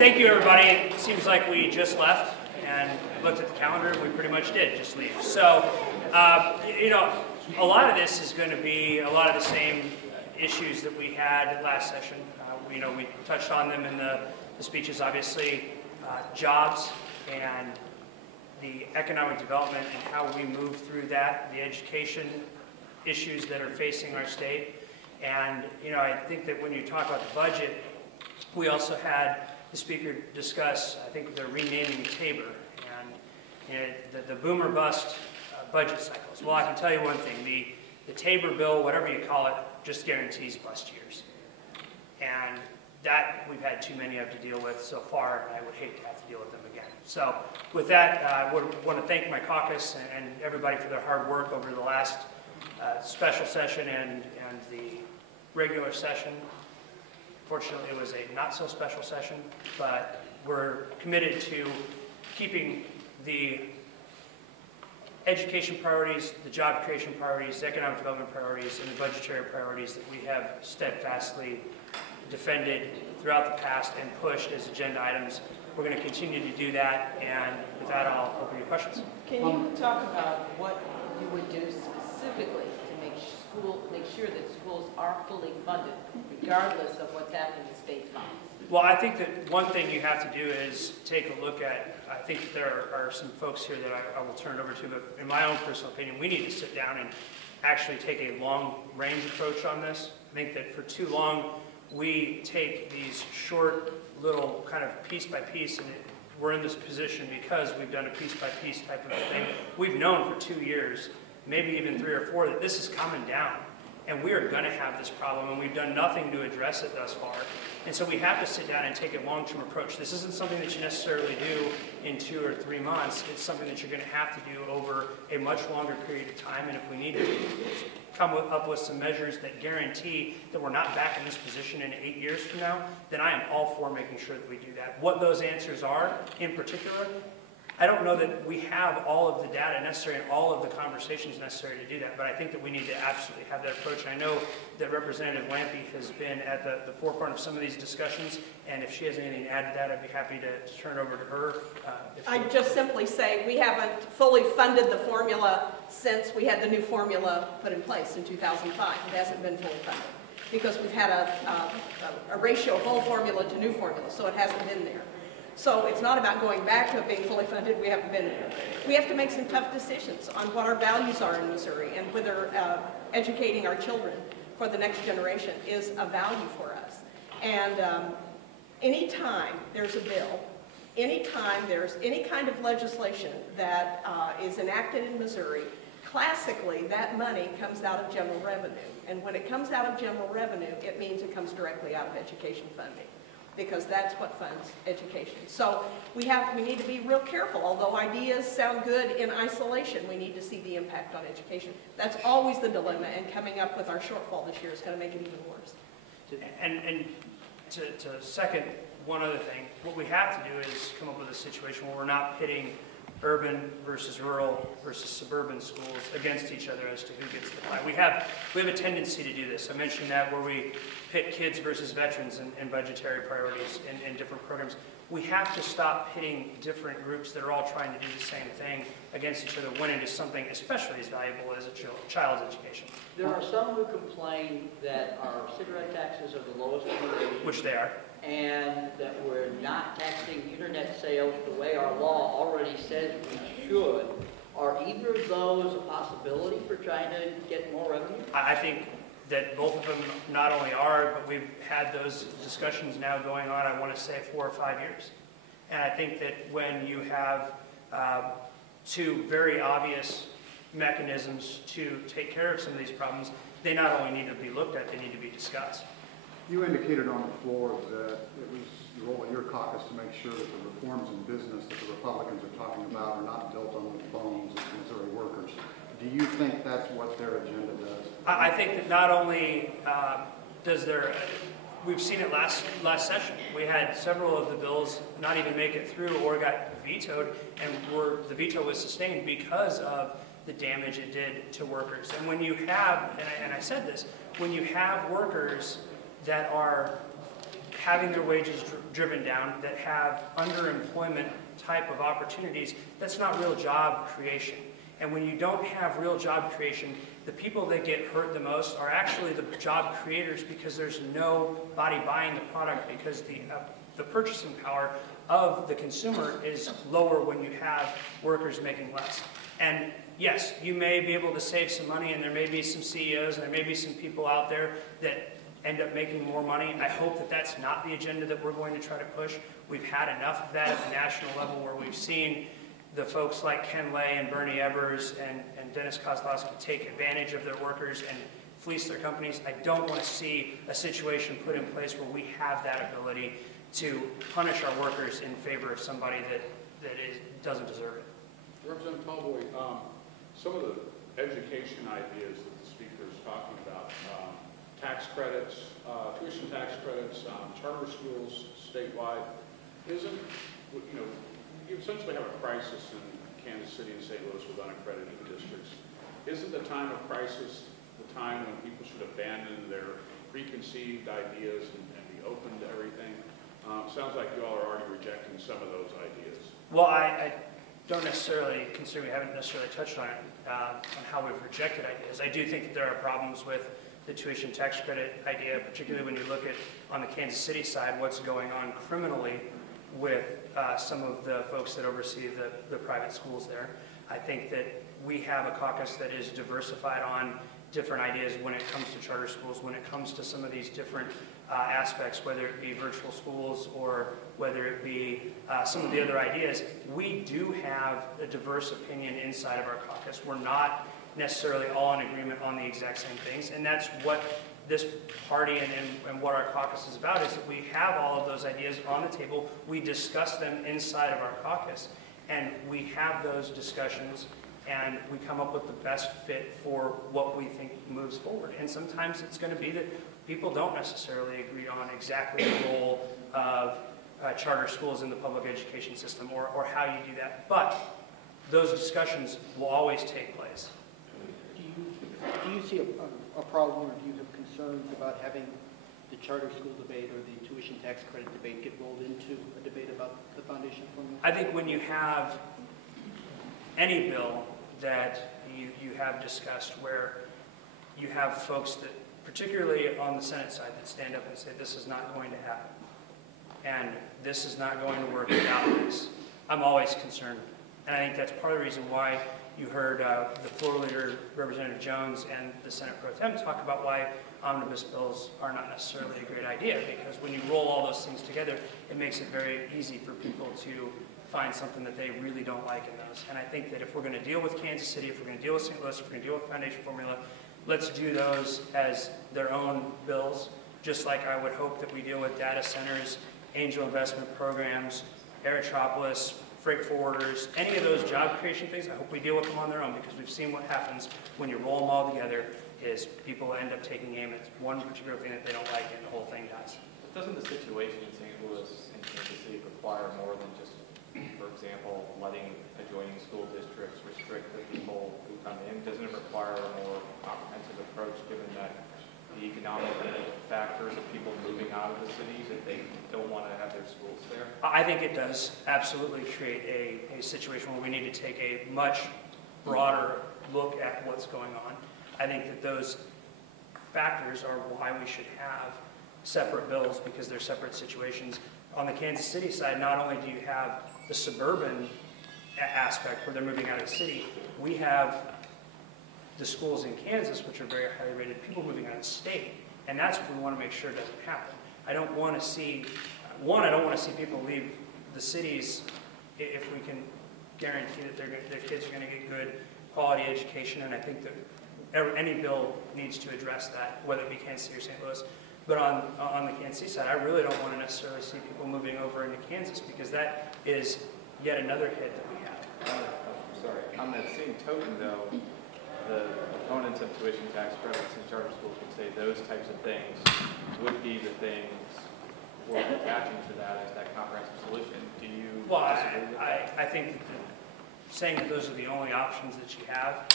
Thank you, everybody. It seems like we just left and looked at the calendar, and we pretty much did just leave. So, you know, a lot of this is going to be a lot of the same issues that we had last session. We touched on them in the speeches, obviously, jobs and the economic development and how we move through that, the education issues that are facing our state. And, I think that when you talk about the budget, we also had the speaker discuss, I think they're renaming Tabor, and the boom or bust budget cycles. Well, I can tell you one thing, the Tabor bill, whatever you call it, just guarantees bust years. And that we've had too many of to deal with so far, and I would hate to have to deal with them again. So with that, I want to thank my caucus and everybody for their hard work over the last special session and the regular session. Fortunately, it was a not-so-special session, but we're committed to keeping the education priorities, the job creation priorities, the economic development priorities, and the budgetary priorities that we have steadfastly defended throughout the past and pushed as agenda items. We're going to continue to do that, and with that, I'll open your questions. Can you talk about what you would do specifically to make sure that schools are fully funded, regardless of what's happening in state funds? Well, I think that one thing you have to do is take a look at, I think there are some folks here that I will turn it over to, but in my own personal opinion, we need to sit down and actually take a long-range approach on this. I think that for too long, we take these short little kind of piece by piece, and we're in this position because we've done a piece by piece type of thing. We've known for 2 years, maybe even 3 or 4, that this is coming down. And we are going to have this problem, and we've done nothing to address it thus far. And so we have to sit down and take a long-term approach. This isn't something that you necessarily do in 2 or 3 months. It's something that you're going to have to do over a much longer period of time. And if we need to come up with some measures that guarantee that we're not back in this position in 8 years from now, then I am all for making sure that we do that. What those answers are, in particular, I don't know that we have all of the data necessary and all of the conversations necessary to do that, but I think that we need to absolutely have that approach. And I know that Representative Lampe has been at the forefront of some of these discussions, and if she has anything to add to that, I'd be happy to turn over to her. I'd just simply say we haven't fully funded the formula since we had the new formula put in place in 2005. It hasn't been fully funded because we've had a ratio of old formula to new formula, so it hasn't been there. So it's not about going back to it being fully funded. We haven't been there. We have to make some tough decisions on what our values are in Missouri and whether educating our children for the next generation is a value for us. And anytime there's a bill, anytime there's any kind of legislation that is enacted in Missouri, classically that money comes out of general revenue. And when it comes out of general revenue, it means it comes directly out of education funding, because that's what funds education. So we need to be real careful. Although ideas sound good in isolation, we need to see the impact on education. That's always the dilemma, and coming up with our shortfall this year is going to make it even worse. And to second one other thing, what we have to do is come up with a situation where we're not pitting urban versus rural versus suburban schools against each other as to who gets the pie. We have a tendency to do this. I mentioned that where we pit kids versus veterans in budgetary priorities in different programs. We have to stop pitting different groups that are all trying to do the same thing against each other when it is something especially as valuable as a child's education. There are some who complain that our cigarette taxes are the lowest in the nation. Which they are. And that we're not taxing internet sales the way our law already says we should. Are either of those a possibility for trying to get more revenue? I think that both of them not only are, but we've had those discussions now going on, I want to say 4 or 5 years. And I think that when you have two very obvious mechanisms to take care of some of these problems, they not only need to be looked at, they need to be discussed. You indicated on the floor that it was the role of your caucus to make sure that the reforms in business that the Republicans are talking about are not built on the bones of Missouri workers. Do you think that's what their agenda does? I think that not only does we've seen it last session. We had several of the bills not even make it through or got vetoed, and the veto was sustained because of the damage it did to workers. And when you have, and I said this, when you have workers that are having their wages driven down, that have underemployment type of opportunities, that's not real job creation. And when you don't have real job creation, the people that get hurt the most are actually the job creators, because there's nobody buying the product, because the purchasing power of the consumer is lower when you have workers making less. And yes, you may be able to save some money, and there may be some CEOs, and there may be some people out there that end up making more money. I hope that that's not the agenda that we're going to try to push. We've had enough of that at the national level, where we've seen the folks like Ken Lay and Bernie Ebbers and Dennis Kozlowski take advantage of their workers and fleece their companies. I don't want to see a situation put in place where we have that ability to punish our workers in favor of somebody that doesn't deserve it. Representative Tallboy, some of the education ideas that the speaker is talking about, tax credits, tuition tax credits, charter schools statewide, isn't, you essentially have a crisis in Kansas City and St. Louis with unaccredited districts. Isn't the time of crisis the time when people should abandon their preconceived ideas and be open to everything? Sounds like you all are already rejecting some of those ideas. Well, I don't necessarily consider, we haven't necessarily touched on it, on how we've rejected ideas. I do think that there are problems with the tuition tax credit idea, particularly when you look at, on the Kansas City side, what's going on criminally with some of the folks that oversee the private schools there. I think that we have a caucus that is diversified on different ideas when it comes to charter schools, when it comes to some of these different aspects, whether it be virtual schools or whether it be some of the other ideas. We do have a diverse opinion inside of our caucus. We're not necessarily all in agreement on the exact same things, and that's what this party and what our caucus is about, is that we have all of those ideas on the table. We discuss them inside of our caucus, and we have those discussions, and we come up with the best fit for what we think moves forward. And sometimes it's going to be that people don't necessarily agree on exactly the role of charter schools in the public education system, or how you do that. But those discussions will always take place. Do you see a problem, or do you have concerns about having the charter school debate or the tuition tax credit debate get rolled into a debate about the foundation formula? I think when you have any bill that you have discussed, where you have folks that, particularly on the Senate side, that stand up and say this is not going to happen, and this is not going to work without this, I'm always concerned. And I think that's part of the reason why you heard the floor leader, Representative Jones, and the Senate Pro Tem talk about why omnibus bills are not necessarily a great idea, because when you roll all those things together, it makes it very easy for people to find something that they really don't like in those. And I think that if we're going to deal with Kansas City, if we're going to deal with St. Louis, if we're going to deal with Foundation Formula, let's do those as their own bills, just like I would hope that we deal with data centers, angel investment programs, Aerotropolis, freight forwarders, any of those job creation things. I hope we deal with them on their own, because we've seen what happens when you roll them all together is people end up taking aim at one particular thing that they don't like, and the whole thing dies. But doesn't the situation in St. Louis and Kansas City require more than just, for example, letting adjoining school districts restrict the people who come in? Doesn't it require a more comprehensive approach, given that the economic factors of people moving out of the cities, if they don't want to have their schools there? I think it does absolutely create a situation where we need to take a much broader look at what's going on. I think that those factors are why we should have separate bills, because they're separate situations. On the Kansas City side, not only do you have the suburban aspect where they're moving out of the city, we have the schools in Kansas, which are very highly rated, people moving out of state. And that's what we want to make sure doesn't happen. I don't want to see, I don't want to see people leave the cities if we can guarantee that their kids are going to get good quality education. And I think that any bill needs to address that, whether it be Kansas City or St. Louis. But on the Kansas City side, I really don't want to necessarily see people moving over into Kansas, because that is yet another hit that we have. Sorry. On that same token, though, the opponents of tuition tax credits and charter schools would say those types of things would be the things worth attaching to that as that comprehensive solution. Do you disagree with that? I think that saying that those are the only options that you have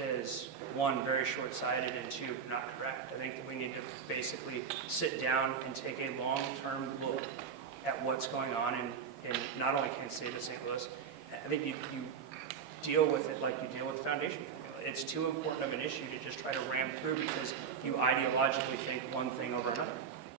is, one, very short-sighted, and two, not correct. I think that we need to basically sit down and take a long-term look at what's going on in not only Kansas City, but St. Louis. I think you deal with it like you deal with foundation formula. It's too important of an issue to just try to ram through because you ideologically think one thing over another.